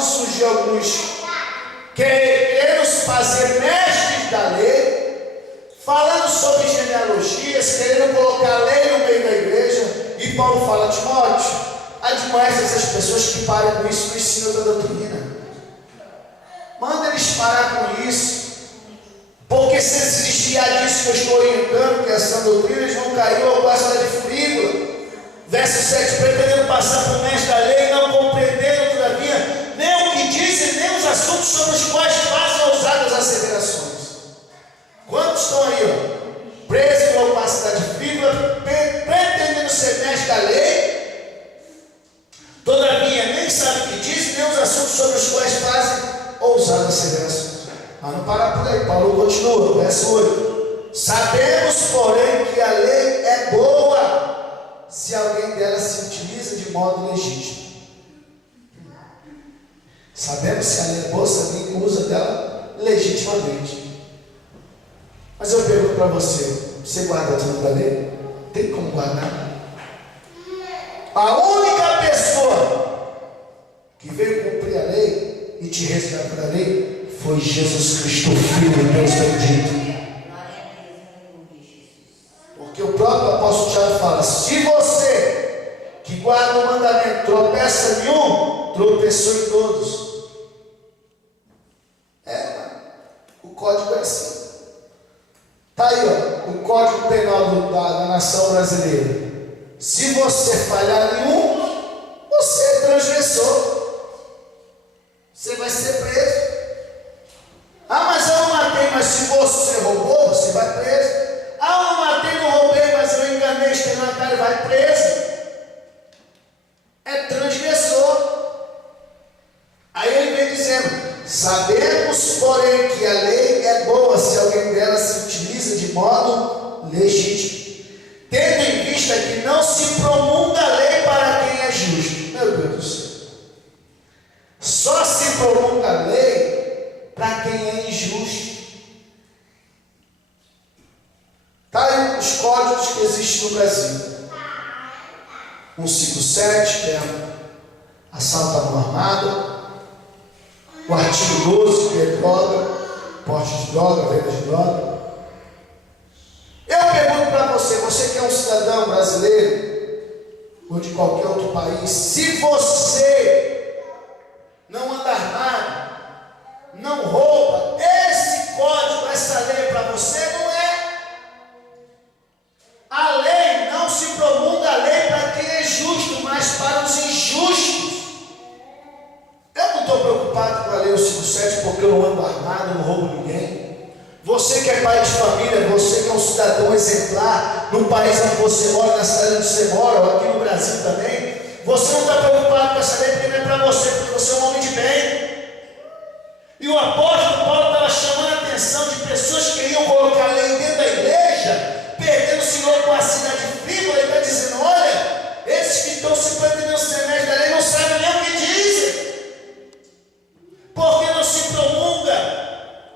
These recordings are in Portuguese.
onde surgiu alguns querendo fazer mestres da lei, falando sobre genealogias, querendo colocar a lei no meio da igreja. E Paulo fala: Timóteo, admoeste essas pessoas que parem com isso, não ensinam outra doutrina. Manda eles parar com isso, porque se eles se desviar disso que eu estou orientando, que essa doutrina, eles vão cair ao passo da frívola. Verso 7: pretendendo passar por mestre da lei, não compreendendo todavia nem o que dizem, nem os assuntos sobre os quais fazem ousadas asseverações. Quantos estão aí, presos na opacidade frívola, pretendendo ser mestre da lei, todavia nem sabem o que dizem, nem os assuntos sobre os quais fazem ousadas asseverações. Mas não para por aí, Paulo continua, verso 8: sabemos, porém, que a lei é boa se alguém dela se utiliza de modo legítimo. Sabemos se a lei é boa se alguém usa dela legitimamente. Mas eu pergunto para você guarda tudo da lei? Tem como guardar? A única pessoa que veio cumprir a lei e te resgatar da lei foi Jesus Cristo, Filho de Deus bendito. Porque o próprio apóstolo Tiago fala: se você que guarda o mandamento tropeça em um, tropeçou em todos. O código é assim. Está aí, ó, o código penal da nação brasileira. Se você falhar em um, você é transgressor. Você vai ser preso. Ah, mas eu não matei. Mas se você roubou, você vai preso. Ah, eu não matei, não roubei, mas eu enganei, estelionatário, vai preso. É transgressor. Aí ele vem dizendo: sabemos, porém, que a lei é boa se alguém dela se utiliza de modo legítimo, tendo em vista que não se promulga a lei para quem é justo. Meu Deus do céu. Só se promulga a lei para quem é injusto. Está aí os códigos que existem no Brasil. 157, que é assalto à mão armada. O artigo 12, que é droga, porte de droga, venda de droga. Eu pergunto para você, você que é um cidadão brasileiro, ou de qualquer outro país, se você não anda armado, não rouba, esse código, essa lei é para você? Não é. A lei não se promulga a lei para quem é justo, mas para os injustos. Eu não estou preocupado com a lei 157 porque eu não ando armado, não roubo ninguém. Você que é pai de família, você que é um cidadão exemplar no país onde você mora, na cidade onde você mora, ou aqui no Brasil também, você não está preocupado com essa lei porque não é para você, porque você é um homem de bem. E o apóstolo Paulo estava chamando a atenção de pessoas que queriam colocar a lei dentro da igreja, perdendo o Senhor com a cidade frívola. Ele está dizendo: olha, esses que estão se pretendendo ser mestres da lei não sabem nem o que dizem. Porque não se promulga.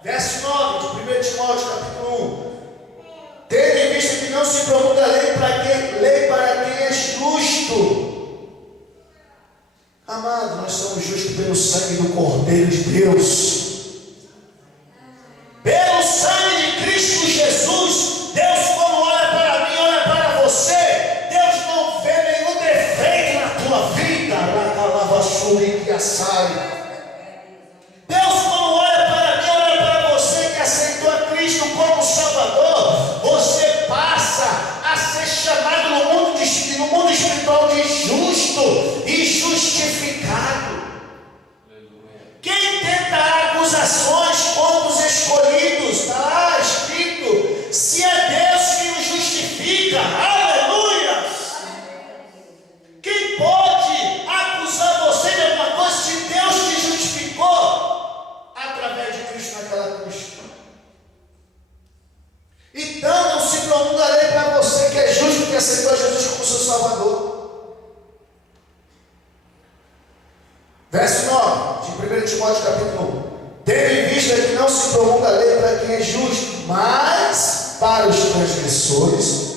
Verso 9 de 1 Timóteo capítulo 1: tendo em vista que não se promulga a lei para quem é justo. Amado, nós somos justos pelo sangue do Cordeiro de Deus. Pelo sangue de Cristo Jesus, Deus, quando olha para mim, olha para você, Deus não vê nenhum defeito na tua vida. Deus, quando olha para mim, olha para você que aceitou a Cristo como Salvador, você passa a ser chamado no mundo espiritual de justo e justificado. Quem tentará acusações contra os escolhidos? Está lá escrito: se é Deus que os justifica. Aleluia! Quem pode acusar você de alguma coisa se Deus te justificou através de Cristo naquela cruz? Então não se promulga a lei para você que é justo, que aceitou Jesus como seu Salvador. Verso 9 de 1 Timóteo capítulo 1: tendo em vista que não se promulga a lei para quem é justo, mas para os transgressores,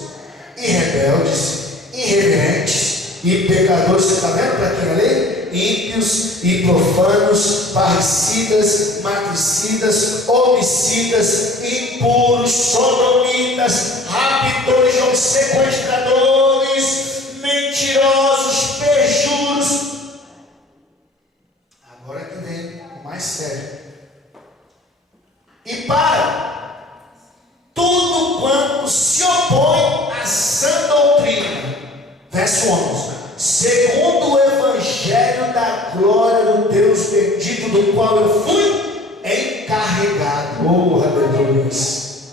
e rebeldes, irreverentes, e pecadores. Você está vendo para quem é lei? Ímpios e profanos, parricidas, matricidas, homicidas, impuros, sodomitas, raptores, sequestradores, mentirosos, perjuros. Agora que vem o mais sério. E para tudo quanto se opõe à sã doutrina, verso 11, segundo o evangelho da glória do Deus bendito, do qual eu fui encarregado. Oh, aleluia. Você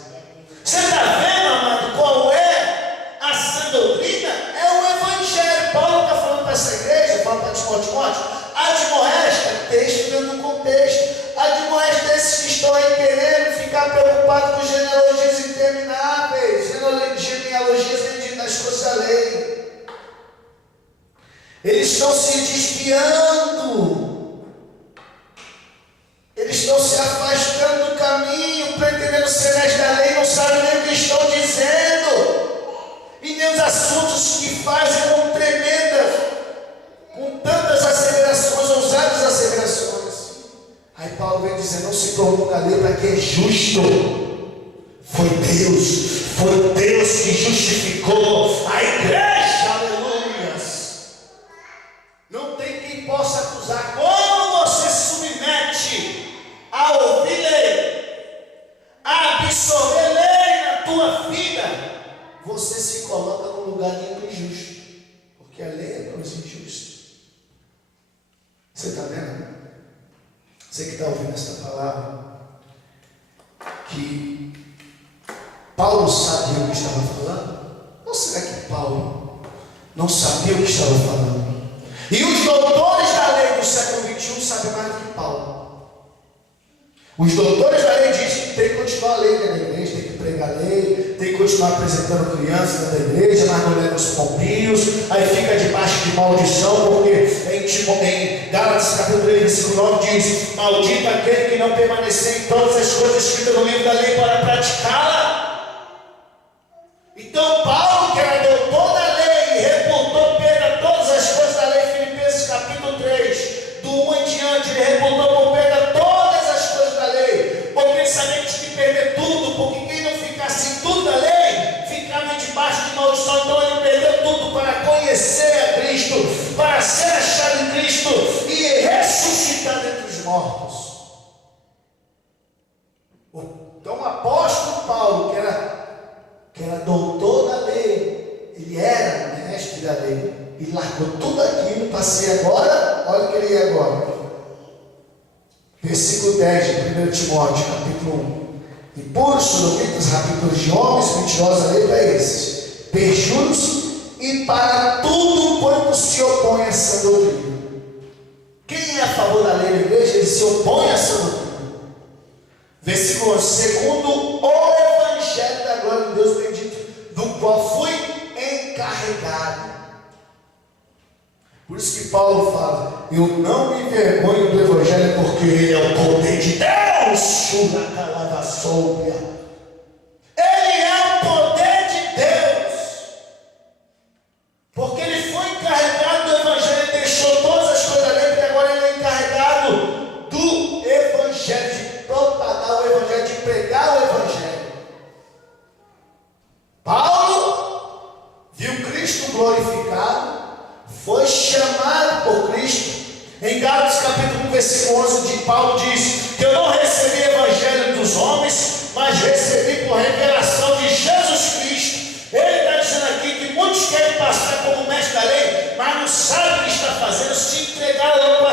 está vendo, amado, qual é a sã doutrina? É o evangelho. Paulo está falando para essa igreja, falando para Timóteo, admoesta, texto dentro do contexto, admoesta esses que estão aí querendo ficar preocupados com genealogias intermináveis, genealogias vendidas nas coisas da lei. Eles estão se desviando, eles estão se afastando do caminho, pretendendo ser mestre da lei, não sabem nem o que estão dizendo, e nem os assuntos que fazem com tantas asseverações, ousadas asseverações. Aí Paulo vem dizer: não se promulga a lei para quem é justo. Foi Deus que justificou a igreja, aleluias. Não tem quem possa acusar. Como você se submete a ouvir lei, a absorver lei na tua vida, você se coloca no lugar de injusto, porque a lei é para os injustos. Você está vendo? Você que está ouvindo esta palavra, que Paulo sabia o que estava falando? Ou será que Paulo não sabia o que estava falando? E os doutores da lei do século XXI sabem mais do que Paulo. Os doutores da lei dizem que tem que continuar a lei dentro da igreja, tem que pregar a lei, tem que continuar apresentando crianças dentro da igreja, mas não lendo os pombinhos, aí fica debaixo de maldição, porque em Gálatas capítulo 3, versículo 9 diz: maldito aquele que não permanecer em todas as coisas escritas no livro da lei para praticá-la. Então Paulo, que era doutor da lei, reportou Pedro a todas as coisas da lei. Filipenses capítulo 3, do 1 em diante, ele reportou por Pedro a todas as coisas da lei, porque ele sabia que tinha que perder tudo, porque quem não ficasse em tudo da lei, ficava debaixo de maldição. Então ele perdeu tudo para conhecer a Cristo, para ser achado em Cristo e ressuscitar dentre os mortos. Então o apóstolo Paulo, que era doutor da lei, ele era mestre da lei, e largou tudo aquilo para ser agora. Olha o que ele é agora, versículo 10 de 1 Timóteo capítulo 1: impuros, sodomitas, raptores de homens, mentirosos, a lei para esses, perjuros, e para tudo quanto se opõe a essa doutrina. Quem é a favor da lei da igreja, ele se opõe a essa doutrina. Versículo 11: segundo o evangelho da glória de Deus bendito, do qual fui encarregado. Por isso que Paulo fala: eu não me envergonho do evangelho, porque ele é o poder de Deus. Ele é o poder de Deus, porque ele foi encarregado do evangelho, ele deixou todas as coisas ali, porque agora ele é encarregado do evangelho, de propagar o evangelho, de pregar o evangelho. Paulo viu Cristo glorificado, foi chamado por Cristo. Em Gálatas capítulo 1, versículo 11, de Paulo diz que eu não recebi evangelho dos homens, mas recebi por revelação de Jesus Cristo. Ele está dizendo aqui que muitos querem passar como mestre da lei, mas não sabem o que está fazendo, se entregaram ao